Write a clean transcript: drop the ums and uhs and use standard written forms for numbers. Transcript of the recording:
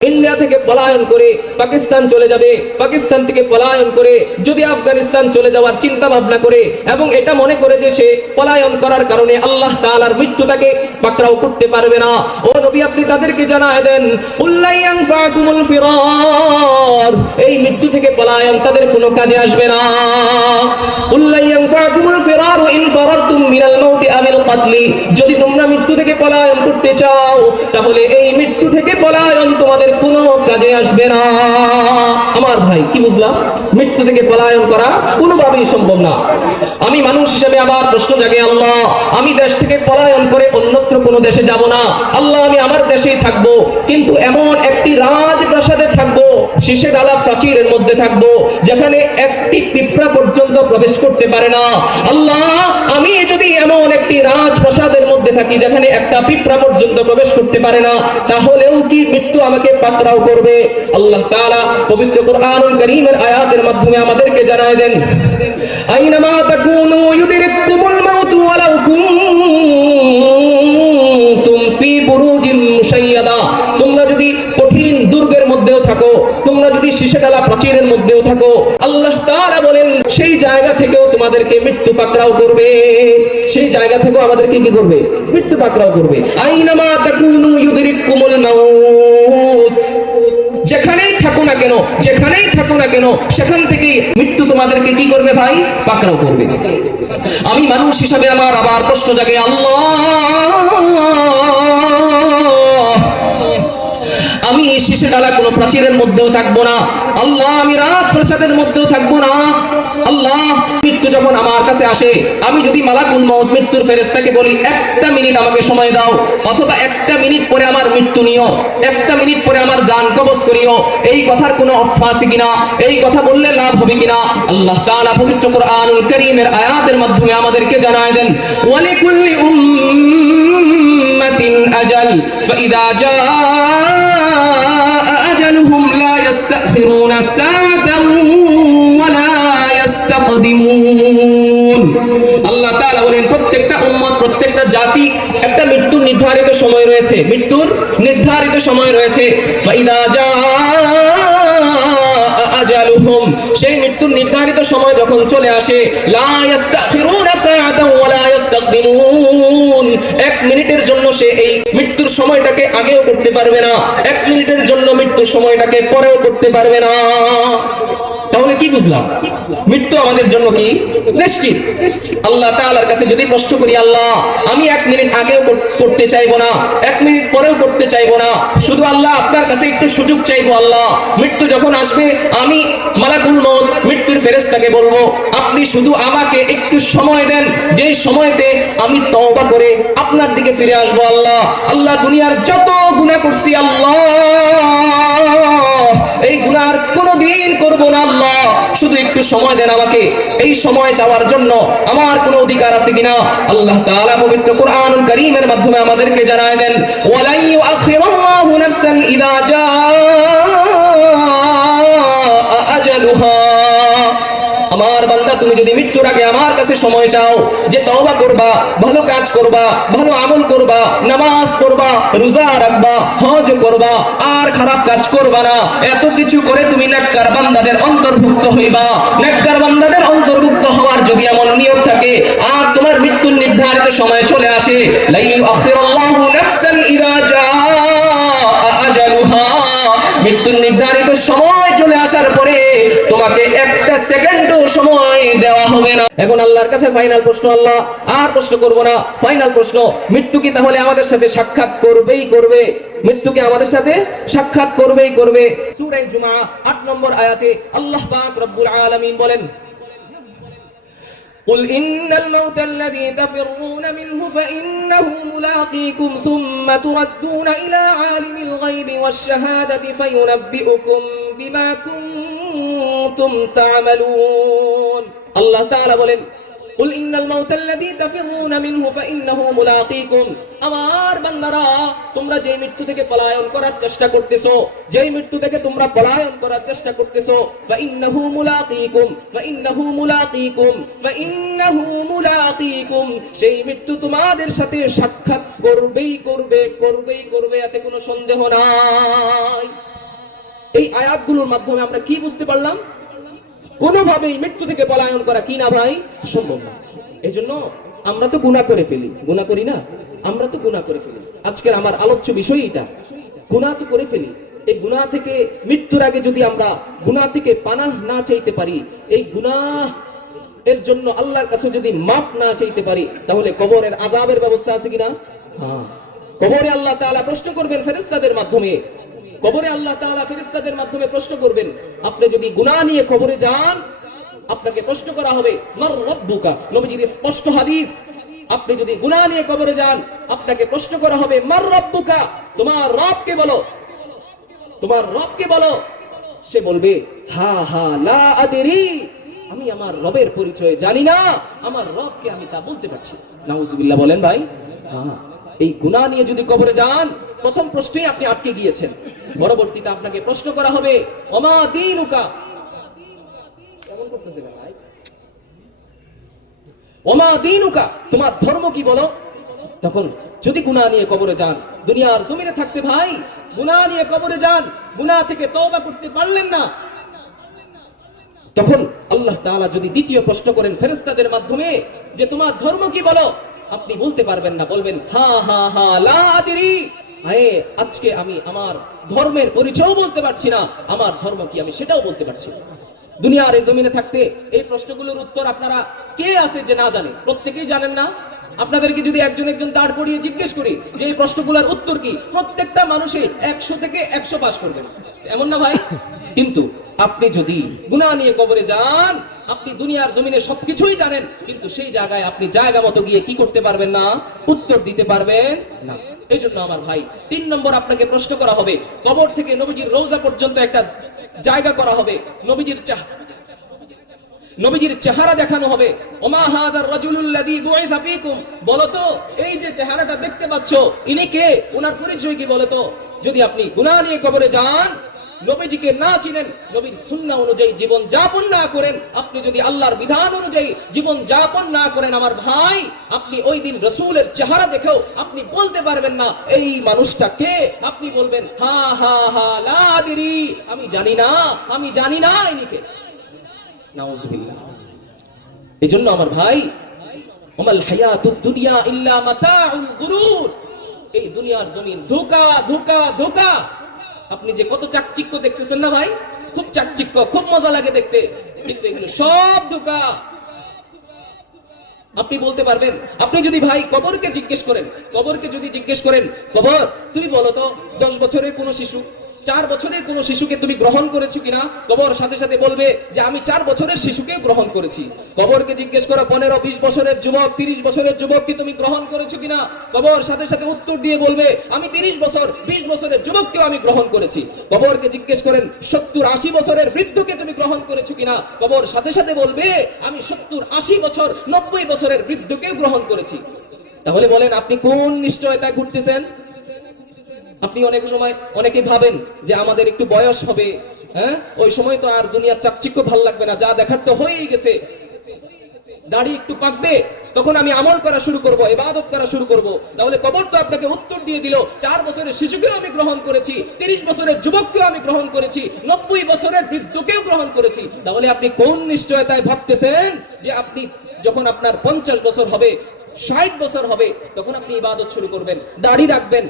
India থেকে পলায়ন করে পাকিস্তান চলে যাবে, পাকিস্তান থেকে পলায়ন করে যদি আফগানিস্তান চলে যাওয়ার চিন্তা ভাবনা করে এবং এটা মনে করে যে সে পলায়ন করার কারণে আল্লাহ তাআলার মৃত্যুটাকে পাকড়াও করতে পারবে না, ও নবী আপনি তাদেরকে জানায় দেন উল্লাই ইয়ানফাকুমুল ফিরার, এই মৃত্যু থেকে পলায়ন তাদের কোনো কাজে আসবে না। উল্লাই ইয়ানফাকুমুল ফিরার ইন ফারারতুম মিনাল মাউতি আমিল কাতলি, যদি তোমরা মৃত্যু থেকে পলায়ন করতে চাও তাহলে এই মৃত্যু থেকে পলায়ন তোমাদের কোনো কাজে আসবে না। আমার ভাই কি বুঝলাম? মৃত্যু থেকে পলায়ন করা কোনোভাবেই সম্ভব না। আমি মানুষ হিসেবে আবার প্রশ্ন জাগে, আল্লাহ আমি দেশ থেকে পলায়ন করে অন্যত্র কোনো দেশে যাব না, আল্লাহ আমি আমার দেশেই থাকবো, কিন্তু এমন একটি রাজপ্রাসাদে থাকবো, শীষে ডালা প্রাচীরের মধ্যে থাকবো, যেখানে একটি পিঁপড়া পর্যন্ত প্রবেশ করতে পারে না। আল্লাহ আমি যদি এমন একটি রাজপ্রাসাদের মধ্যে থাকি যেখানে একটা পিঁপড়া পর্যন্ত প্রবেশ করতে পারে না, তাহলেও কি মৃত্যু আমাকে পাকড়াও করবে? আল্লাহ তাআলা পবিত্র কোরআনুল কারীমের আয়াতের মাধ্যমে আমাদেরকে জানায় দেন আইনামা তাকুনু ইউদরিকুমুল মাউতু ওয়ালাউ কুনতুম ফি বুরুজিন মুশাইয়াদা, তোমরা যদি কঠিন দুর্গের মধ্যেও থাকো, তোমরা যদি শীষেডালা প্রাচীরের মধ্যেও থাকো, আল্লাহ তাআলা বলেন সেই জায়গা থেকেও তোমাদেরকে মৃত্যু পাকড়াও করবে, সেই জায়গা থেকেও আমাদেরকে কি করবে? মৃত্যু পাকড়াও করবে। আইনামা তাকুনু ইউদরিকুমুল মাউত, যেখানেই থাকো না কেন, যেখানেই থাকো না কেন সেখান থেকেই মৃত্যু তোমাদেরকে কি করবে ভাই? পাকড়াও করবে। আমি মানুষ হিসাবে আমার আবার প্রশ্ন জাগে, আল্লাহ আমি শীষে ডালা কোনো প্রাচীরের মধ্যেও থাকবো না, আল্লাহ আমি রাজপ্রাসাদের মধ্যেও থাকবো না, আল্লাহ মৃত্যু যখন আমার কাছে আসে আমি যদি মালাকুল মউত মৃত্যুর ফেরেশতাকে বলি একটা মিনিট আমাকে সময় দাও, অথবা একটা মিনিট পরে আমার মৃত্যু নিও, একটা মিনিট পরে আমার জান কবজ করিও, এই কথার কোনো অর্থ আছে কিনা? এই কথা বললে লাভ হবে কিনা? আল্লাহ তাআলা পবিত্র কোরআনুল কারীমের আয়াতের মাধ্যমে আমাদেরকে জানায় দেন ওয়ালিকুল্লি উম্মাতিন আজাল ফাইদা জাআ আজালুহুম লা ইস্তাখিরুনা সাআতান ওয়ালা ইস্তাকদিমুন। আল্লাহ তাআলা বলেন প্রত্যেকটা উম্মত, প্রত্যেকটা জাতি একটা মৃত্যুর নির্ধারিত সময় রয়েছে, মৃত্যুর নির্ধারিত সময় রয়েছে। ফাইদা জাআ আজালুহুম, সেই মৃত্যুর নির্ধারিত সময় যখন চলে আসে, লা ইস্তাখিরুনা সাআতান ওয়ালা ইস্তাকদিমুন, এক মিনিটের জন্য সে এই মৃত্যুর সময়টাকে আগেও করতে পারবে না, এক মিনিটের জন্য মৃত্যুর সময়টাকে পরেও করতে পারবে না। তাহলে কি বুঝলাম? মৃত্যু আমাদের জন্য কি নিশ্চিত। আল্লাহ তাআলার কাছে যদি প্রশ্ন করি, আল্লাহ আমি এক মিনিট আগেও করতে চাইবো না, এক মিনিট পরেও করতে চাইবো না, শুধু আল্লাহ আপনার কাছে একটু সুযোগ চাইবো, আল্লাহ মৃত্যু যখন আসবে আমি মালাকুল মউত মৃত্যুর ফেরেশতাকে বলবো আপনি শুধু আমাকে একটু সময় দেন, যে সময়তে আমি তওবা করে আপনার দিকে ফিরে আসবো। আল্লাহ আল্লাহ দুনিয়ার যত গুনাহ করছি আল্লাহ এই গুনার কোনোদিন করবো না, আল্লাহ শুধু একটু সময় দেন আমাকে, এই সময় চাওয়ার জন্য আমার কোনো অধিকার আছে কিনা? আল্লাহ তাআলা পবিত্র কোরআনুল কারীমের মাধ্যমে আমাদেরকে জানায় দেন ওয়ালা ইউআখিরুল্লাহু নাফসান ইযা জাআ আজালুহা, আমার বান্দা তুমি যদি মৃত্যুর আগে আমার কাছে সময় চাও যে তওবা করবা, ভালো কাজ করবা, ভালো আমল করবা, নামাজ পড়বা, রোজা রাখবা, হজ করবা, আর খারাপ কাজ করবা না, এত কিছু করে তুমি নেককার বান্দাদের অন্তর্ভুক্ত হইবা, নেককার বান্দাদের অন্তর্ভুক্ত হওয়ার যদি এমন নিয়ত থাকে আর তোমার মৃত্যুর নির্ধারিত সময় চলে আসে, লা ইউআখিরুল্লাহু নাফসান ইযা জাআ আজালুহা, মৃত্যুর নির্ধারিত সময় চলে আসার পরে তোমাকে একটা সেকেন্ডও সময় দেওয়া হবে না। এখন আল্লাহর কাছে ফাইনাল প্রশ্ন, আল্লাহ আর প্রশ্ন করব না, ফাইনাল প্রশ্ন, মৃত্যু কি তাহলে আমাদের সাথে সাক্ষাৎ করবেই করবে? মৃত্যু কি আমাদের সাথে সাক্ষাৎ করবেই করবে? সূরা জুমআ ৮ নম্বর আয়াতে আল্লাহ পাক রব্বুল আলামিন বলেন قل إن الموت الذي تفرون منه فإنه ملاقيكم ثم تردون إلى عالم الغيب والشهادة فينبئكم بما كنتم تعملون। الله تعالى বলেন قل إن الموت الذي تفرون منه فإنه ملاقيكم, আমার বান্দারা তোমরা যে মৃত্যু থেকে পলায়ন করার চেষ্টা করতেছো, যেই মৃত্যু থেকে তোমরা পলায়ন করার চেষ্টা করতেছো, ফাইন্নাহু মুলাকীকুম, ফাইন্নাহু মুলাকীকুম, ফাইন্নাহু মুলাকীকুম, সেই মৃত্যু তোমাদের সাথে সাক্ষাৎ করবেই করবে, করবেই করবে, এতে কোনো সন্দেহ নাই। আয়াতগুলোর মাধ্যমে আমরা কি বুঝতে পারলাম? কোনোভাবেই মৃত্যু থেকে পলায়ন করা কি না ভাই? সম্ভব না। এজন্য আমরা তো গুনাহ করে ফেলি, গুনাহ করি না? আমরা তো গুনাহ করে ফেলি। আজকের আমার আলোচ্য বিষয় এটা, গুনাহ তো করে ফেলি। এই গুনাহ থেকে মৃত্যুর আগে যদি আমরা গুনাহ থেকে পানাহ না চাইতে পারি, এই গুনাহ এর জন্য আল্লাহর কাছে যদি মাফ না চাইতে পারি, তাহলে কবরের আযাবের ব্যবস্থা আছে কিনা? হ্যাঁ, কবরে আল্লাহ তাআলা প্রশ্ন করবেন ফেরেশতাদের মাধ্যমে। কবরে আল্লাহ তাআলা ফেরেশতাদের মাধ্যমে প্রশ্ন করবেন। আপনি যদি গুনাহ নিয়ে কবরে যান, আপনাকে প্রশ্ন করা হবে মার রাব্বুকা, নবীজির স্পষ্ট হাদিস। আপনি যদি গুনাহ নিয়ে কবরে যান, আপনাকে প্রশ্ন করা হবে মার রাব্বুকা, তোমার রবকে বলো, তোমার রবকে বলো। সে বলবে হা হা লা আদরি, আমি আমার রবের পরিচয় জানি না, আমার রবকে আমি তা বলতে পারছি। নাউজুবিল্লাহ বলেন ভাই। হ্যাঁ, এই গুনাহ নিয়ে যদি কবরে যান, প্রথম প্রশ্নেই আপনি আটকে গিয়েছেন। পরবর্তীতে আপনাকে প্রশ্ন করা হবে ওমা দীনুকা, কেমন করতেছে ভাই, ওমা দীনুকা, তোমার ধর্ম কি বলো। তখন যদি গুনাহ নিয়ে কবরে যান, দুনিয়ার জমিনে থাকতে ভাই গুনাহ নিয়ে কবরে যান, গুনাহ থেকে তওবা করতে পারলেন না, তখন আল্লাহ তাআলা যদি দ্বিতীয় প্রশ্ন করেন ফেরেশতাদের মাধ্যমে যে তোমার ধর্ম কি বলো, আপনি বলতে পারবেন না, বলবেন হা হা হা লা আদরি, আজকে আমি আমার ধর্মের পরিচয়ও বলতে পারছি না, আমার ধর্ম কি আমি সেটাও বলতে পারছি না। দুনিয়ার এই জমিনে থাকতে এই প্রশ্নগুলোর উত্তর আপনারা কে আছে যে না জানে? প্রত্যেকেই জানেন না? আপনাদেরকে যদি একজন একজন দাঁড় করিয়ে জিজ্ঞেস করি যে এই প্রশ্নগুলোর উত্তর কি, প্রত্যেকটা মানুষই 100 থেকে 100 পাস করবেন, এমন না ভাই? কিন্তু আপনি যদি গুনাহ নিয়ে কবরে যান, আপনি দুনিয়ার জমিনে সবকিছুই জানেন, কিন্তু সেই জায়গায় আপনি জায়গা মতো গিয়ে কি করতে পারবেন না? উত্তর দিতে পারবেন না। এই জন্য আমার ভাই 3 নম্বর আপনাকে প্রশ্ন করা হবে, কবর থেকে নবীজির রওজা পর্যন্ত একটা জায়গা করা হবে, নবীজির চেহারা দেখানো হবে। ওমা হাদার রাজুলুল্লাযী বুইসা ফীকুম, বলো তো এই যে চেহারাটা দেখতে পাচ্ছ ইনি কে, ওনার পরিচয় কি বলো তো। যদি আপনি গুনাহ নিয়ে কবরে যান, নবীজিকে না চিনেন, নবীর সুন্নাহ অনুযায়ী জীবন যাপন না করেন, আপনি যদি আল্লাহর বিধান অনুযায়ী জীবন যাপন না করেন, আমার ভাই আপনি ওই দিন রাসূলের চেহারা দেখেও আপনি বলতে পারবেন না এই মানুষটা কে। আপনি বলবেন হা হা হা লা আদরি, আমি জানি না, আমি জানি না ইনি কে। নাউজুবিল্লাহ। এজন্য আমার ভাই ওমাল হায়াতুদ দুনিয়া ইল্লা মাতাউল গুরুর, এই দুনিয়ার জমিন ধোঁকা ধোঁকা ধোঁকা। আপনি যে কত চাকচিক্য দেখতেছেন না ভাই, খুব চাকচিক্য, খুব মজা লাগে দেখতে, কিন্তু এগুলো সব ধোঁকা। আপনি বলতে পারবেন, আপনি যদি ভাই কবরকে জিজ্ঞেস করেন, কবরকে যদি জিজ্ঞেস করেন কবর তুমি বলো তো 10 বছরের কোন শিশু, 4 বছরের কোন শিশুকে তুমি গ্রহণ করেছো কিনা, কবর সাথে সাথে বলবে যে আমি 4 বছরের শিশুকে গ্রহণ করেছি। কবরকে জিজ্ঞেস করো 15-20 বছরের যুবক, 30 বছরের যুবককে তুমি গ্রহণ করেছো কিনা, কবর সাথে সাথে উত্তর দিয়ে বলবে আমি 30 বছর 20 বছরের যুবককেও আমি গ্রহণ করেছি। কবরকে জিজ্ঞেস করেন 70-80 বছরের বৃদ্ধকে তুমি গ্রহণ করেছো কিনা, কবর সাথে সাথে বলবে আমি 70-80 বছর 90 বছরের বৃদ্ধকেও গ্রহণ করেছি। তাহলে বলেন আপনি কোন নিশ্চয়তায় ঘুরতেছেন? আপনি অনেক সময় অনেকে ভাবেন যে আমাদের একটু বয়স হবে, হ্যাঁ ওই সময় তো আর দুনিয়ার চাকচিক্য ভালো লাগবে না, যা দেখার তো হয়েই গেছে, দাড়ি একটু পাকবে তখন আমি আমল করা শুরু করব, ইবাদত করা শুরু করব। তাহলে কবর তো আপনাকে উত্তর দিয়ে দিল 4 বছরের শিশুকেও আমি গ্রহণ করেছি, 30 বছরের যুবককেও আমি গ্রহণ করেছি, 90 বছরের বৃদ্ধকেও গ্রহণ করেছি। তাহলে আপনি কোন নিশ্চয়তায় ভাবতেছেন যে আপনি যখন আপনার 50 বছর হবে, 60 বছর হবে, তখন আপনি ইবাদত শুরু করবেন, দাড়ি রাখবেন?